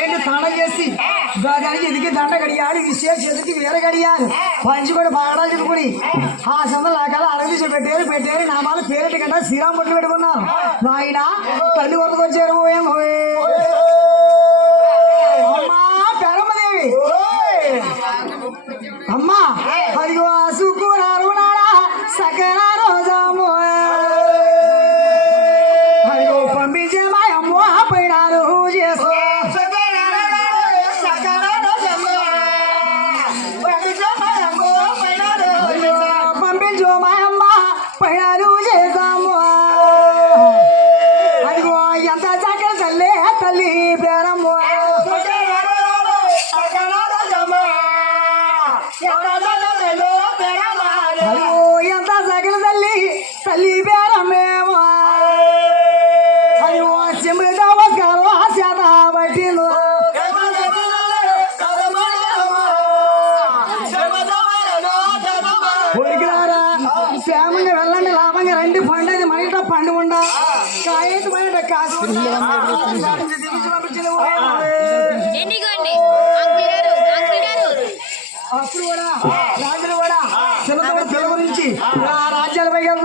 ఏంటి తాళ చేసి దానికి ఎదిగి దండ గడియాడు విశేష ఎదిగి వేరే గడియాడు పంచి కూడా పాడాలు చెప్పుకుని ఆ సందలు నాకాల అడగదీసి పెట్టారు నామాలు పేరెట్టి కంటే శ్రీరామ్ బొట్లు పెట్టుకున్నారు నాయన తల్లి వద్దకొచ్చారు ఏమో అమ్మా పెరమ్మదేవి అమ్మా అదిగో సుకురారు నాడా సకర రోజాము అదిగో పంపించే మా అమ్మ పైనాలు చేసు పంపించు మా అమ్మ పైనాలు చేసాము అదిగో ఎంత చక్కర తల్లి తల్లి పేరమ్మ ఎంత సకల తల్లి తల్లి పేరమేమో అది చెంబుతావస్కారం చేత పట్టిందో పొరికిరారా శ్యామంగా వెళ్ళండి లాభంగా రండి పండేది మన పండు ఉండ కాయేది మన కాసు అప్పుడు కూడా రాజులు కూడా తెలుగు నుంచి రాజ్యాల పైకి వెళ్తారు